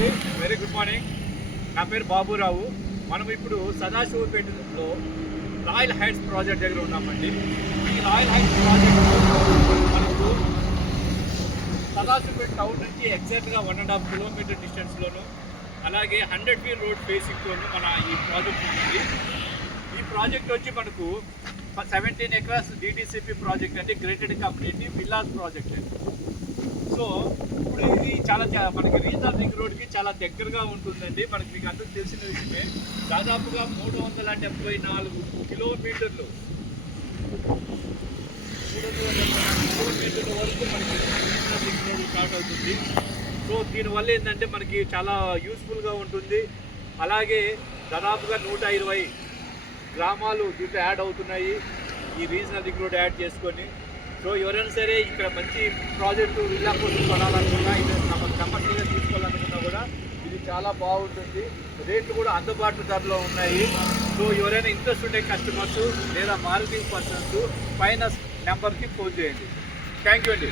అండి, very good morning. నా పేరు బాబురావు. మనం ఇప్పుడు సదాశివపేటలో రాయల్ హైట్స్ ప్రాజెక్ట్ దగ్గర ఉన్నామండి. ఈ రాయల్ హైట్స్ ప్రాజెక్ట్ మనకు సదాశివపేట టౌన్ నుంచి ఎగ్జాక్ట్గా 1.5 కిలోమీటర్ డిస్టెన్స్లోను, అలాగే 100 ఫీట్ రోడ్ ఫేసింగ్లోను మన ఈ ప్రాజెక్ట్ ఉంటుంది. ఈ ప్రాజెక్ట్ వచ్చి మనకు 17 ఎకరాస్ DTCP ప్రాజెక్ట్ అండి, గ్రేటెడ్ కమ్యూనిటీ విల్లాస్ ప్రాజెక్ట్ అండి. సో ఇప్పుడు ఇది చాలా మనకి రీజనల్ రింగ్ రోడ్కి చాలా దగ్గరగా ఉంటుందండి. మనకి మీకు అందరికి తెలిసిన విషయమే. దాదాపుగా 374 కిలోమీటర్లు 374 కిలోమీటర్ల వరకు మనకి రీజనల్ రింగ్ రోడ్ స్టార్ట్ అవుతుంది. సో దీనివల్ల ఏంటంటే మనకి చాలా యూస్ఫుల్గా ఉంటుంది. అలాగే దాదాపుగా 120 గ్రామాలు దీంట్లో యాడ్ అవుతున్నాయి ఈ రీజనల్ రింగ్ రోడ్ యాడ్ చేసుకొని. సో ఎవరైనా సరే ఇక్కడ మంచి ప్రాజెక్టు విల్లా కోసం కొనాలనుకున్నా, ఇది కమర్షియల్గా తీసుకోవాలనుకున్నా కూడా ఇది చాలా బాగుంటుంది. రేట్లు కూడా అందుబాటు ధరలో ఉన్నాయి. సో ఎవరైనా ఇంట్రెస్ట్ ఉండే కస్టమర్స్ లేదా మార్కెటింగ్ పర్సన్స్ పైన నెంబర్కి ఫోన్ చేయండి. థ్యాంక్ యూ అండి.